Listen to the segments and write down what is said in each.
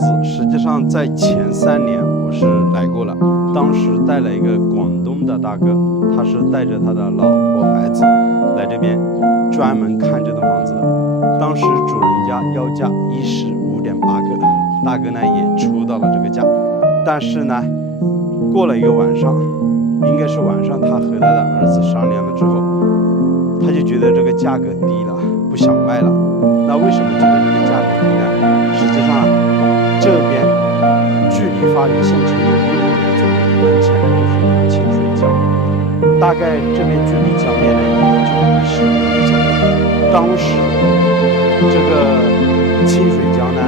子实际上在前3年我是来过了，当时带了一个广东的大哥，他是带着他的老婆孩子来这边专门看这栋房子的。当时主人家要价15.8个，大哥呢也出到了这个价，但是呢过了一个晚上，应该是晚上，他和他的儿子商量了之后，他就觉得这个价格低了，不想卖了。那为什么觉得这个价格低呢？实际上这边距离发源县城有6公里左右，门前呢就是一条清水江，大概这边距离江边呢也就15米左右。当时这个清水江呢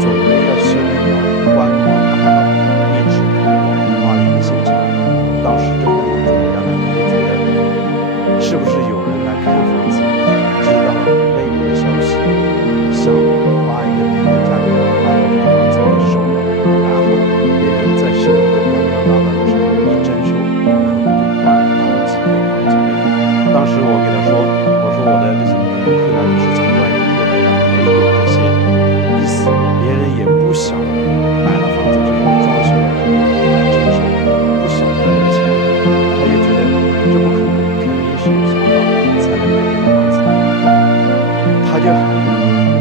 准备要修一条观光大道，一直通往花园县城。当时这个主人家呢就觉得是不是有人来看房子，知道内部的消息，想花一个低的价格把这个房子给收了，然后别人在修这个观光大道的时候一征收，可能就翻好几倍好几倍。当时我给他说，我说我的这些顾客呢都是从外地过来的，没有这些意思，别人也不想买了房子之后装修了之后来征收，不想赚这个钱，他就觉得这不可能，肯定是有想法才能买这个房子的。他就很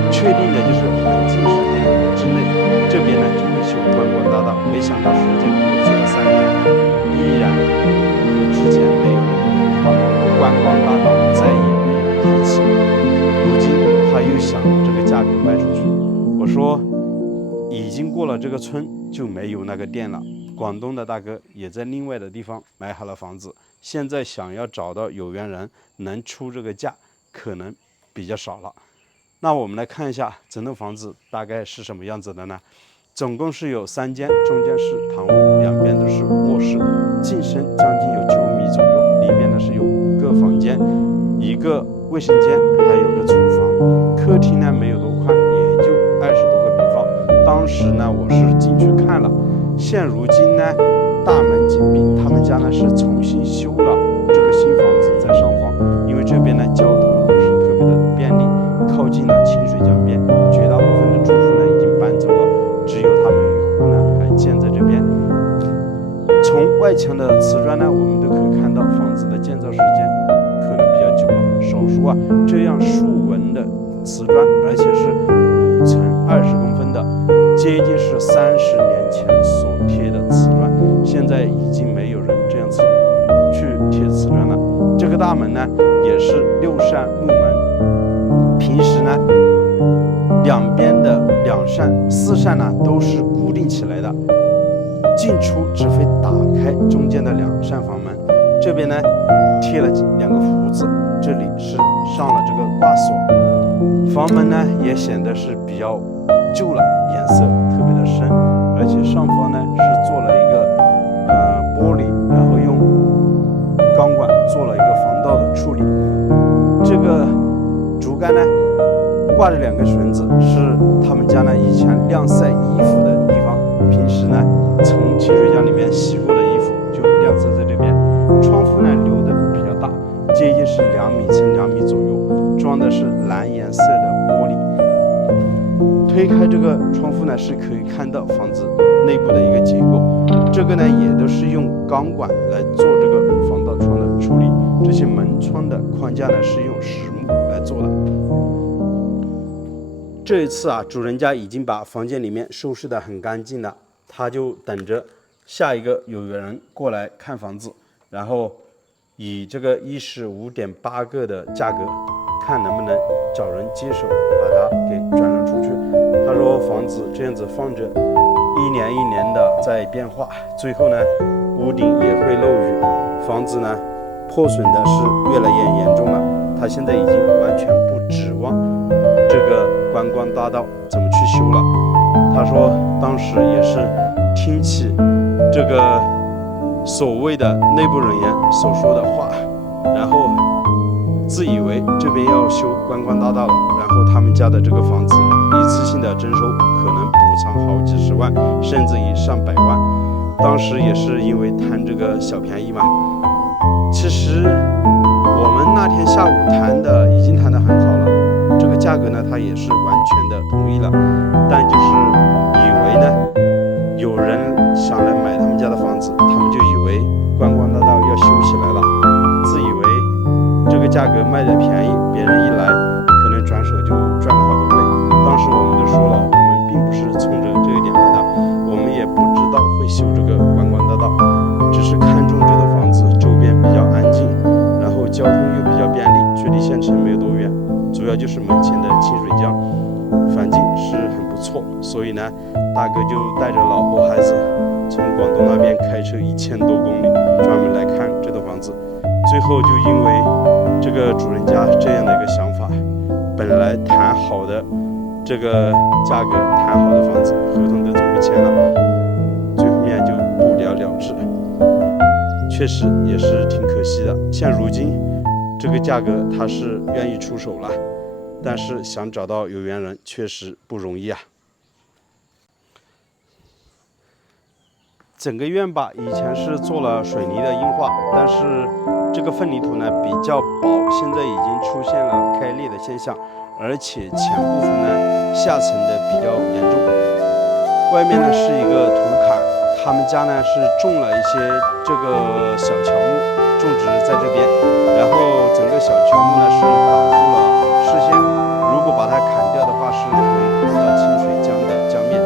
确定的就是很近时间之内，这边呢就会修观光大道。没想到时间过去了3年，依然和之前没有人提观光大道，再也没有人提起。如今他又想这个价格卖出去，我说已经过了这个村就没有那个店了。广东的大哥也在另外的地方买好了房子，现在想要找到有缘人能出这个价，可能比较少了。那我们来看一下整栋房子大概是什么样子的呢？总共是有3间，中间是堂屋，两边都是卧室，进深将近有9米左右，里面呢是有5个房间，1个卫生间，还有个厨房。客厅呢没有多宽，也就20多个平方。当时呢我是进去看了，现如今呢大门紧闭，他们家呢是重新修了这个新房子在上方，因为这边呢交通不是特别的便利，靠近了清水江边，绝大部分的住户呢已经搬走了，只有他们一户呢还建在这边。从外墙的瓷砖呢，我们都可以看到房子的建造时间可能比较久了，少数这样竖纹的瓷砖，而且是5层20公分的，接近是30年前所贴的瓷砖，现在已经没有人这样去贴瓷砖了。这个大门呢也是6扇木门，平时呢两边的2扇4扇呢都是固定起来的，进出只会打开中间的2扇房门。这边呢贴了2个福字，这里是上了这个挂锁。房门呢也显得是比较旧了，颜色特别的深，而且上方呢是做了一个玻璃，然后用钢管做了一个防盗的处理。这个竹竿呢挂着2根绳子，是他们家呢以前晾晒衣服的地方，平时呢从清水江里面洗过的衣服就晾晒在这边。窗户呢留的比较大，接近是2米乘2米左右，装的是蓝颜色的玻璃。推开这个窗户呢是可以看到房子内部的一个结构，这个呢也都是用钢管来做这个防盗窗的处理，这些门窗的框架呢是用实木来做的。这一次主人家已经把房间里面收拾得很干净了，他就等着下一个有缘人过来看房子，然后以这个15.8个的价格，看能不能找人接手把它给转让出去。他说房子这样子放着，1年1年的在变化，最后呢屋顶也会漏雨，房子呢破损的是越来越严重了。他现在已经完全不指望这个观光大道怎么去修了。他说当时也是听起这个所谓的内部人员所说的话，然后自以为这边要修观光大道了，然后他们家的这个房子一次性的征收，可能补偿好几十万，甚至以上百万。当时也是因为贪这个小便宜嘛。其实我们那天下午已经谈得很好了，这个价格呢他也是完全的同意了，但就是以为有人想来买他们家的房子，他们就以为观光大道要修起来了，自以为这个价格卖的便宜，别人一来可能转手就赚了好多倍。当时我们都说了，我们并不是冲着这一点来的，我们也不知道会修这个观光大道，只是看中这套房子周边比较安静，然后交通又比较便利，距离县城没有多远，主要就是门前的清水江，环境是很不错，所以呢，大哥就带着老婆孩子从广东那边开车1000多公里，专门来看这套房子。最后就因为这个主人家这样的一个想法，本来谈好的这个价格、谈好的房子合同都准备签了，最后面就不了了之，确实也是挺可惜的。像如今这个价格他是愿意出手了，但是想找到有缘人确实不容易啊。整个院吧以前是做了水泥的硬化，但是这个混凝土呢比较薄，现在已经出现了开裂的现象，而且前部分呢下沉的比较严重。外面呢是一个土坎，他们家呢是种了一些这个小乔木，种植在这边，然后整个小乔木呢是挡住了视线，如果把它砍掉的话，是可以看到清水江的江面。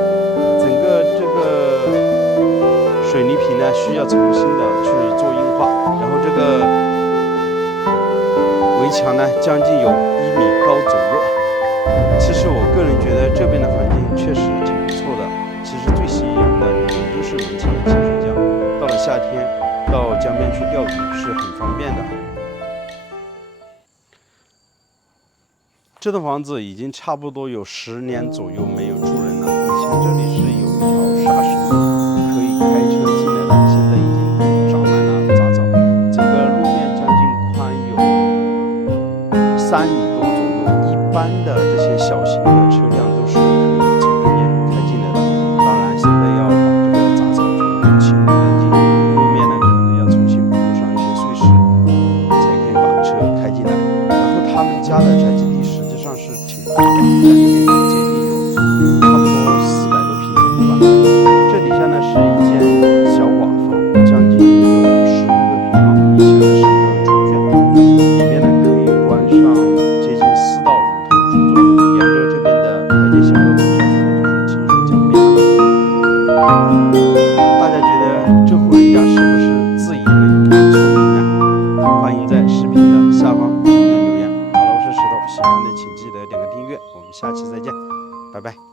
整个这个水泥皮呢需要重新的去做硬化，然后这个围墙呢将近有1米高左右。其实我个人觉得这边的环境确实挺不错的，其实最吸引人的也就是门前的清水江，到了夏天到江边去钓鱼是很方便的。这套房子已经差不多有10年左右没有住人了，以前这里是有一条沙石路可以开车进来的，现在已经长满了杂草，整个路面将近宽有3米多左右，一般的这些小型的车辆都是可以从这边开进来的。当然现在要把这个杂草全部清理干净，路面呢可能要重新铺上一些碎石，才可以把车开进来。然后他们家的宅基地实际上是挺大的，在这边接近有差不多400多平左右吧。这底下呢是一间小瓦房，将近有15个平方，以前呢是个猪圈，里面呢可以关上接近4到5头猪左右，沿着这边的台阶小路走下去呢就是清水江边了。大家觉得这户人家是不是自以为很聪明呢？欢迎在视频的下方评论留言。好了，我是石头，喜欢的请记得点个订阅，我们下期再见，拜拜。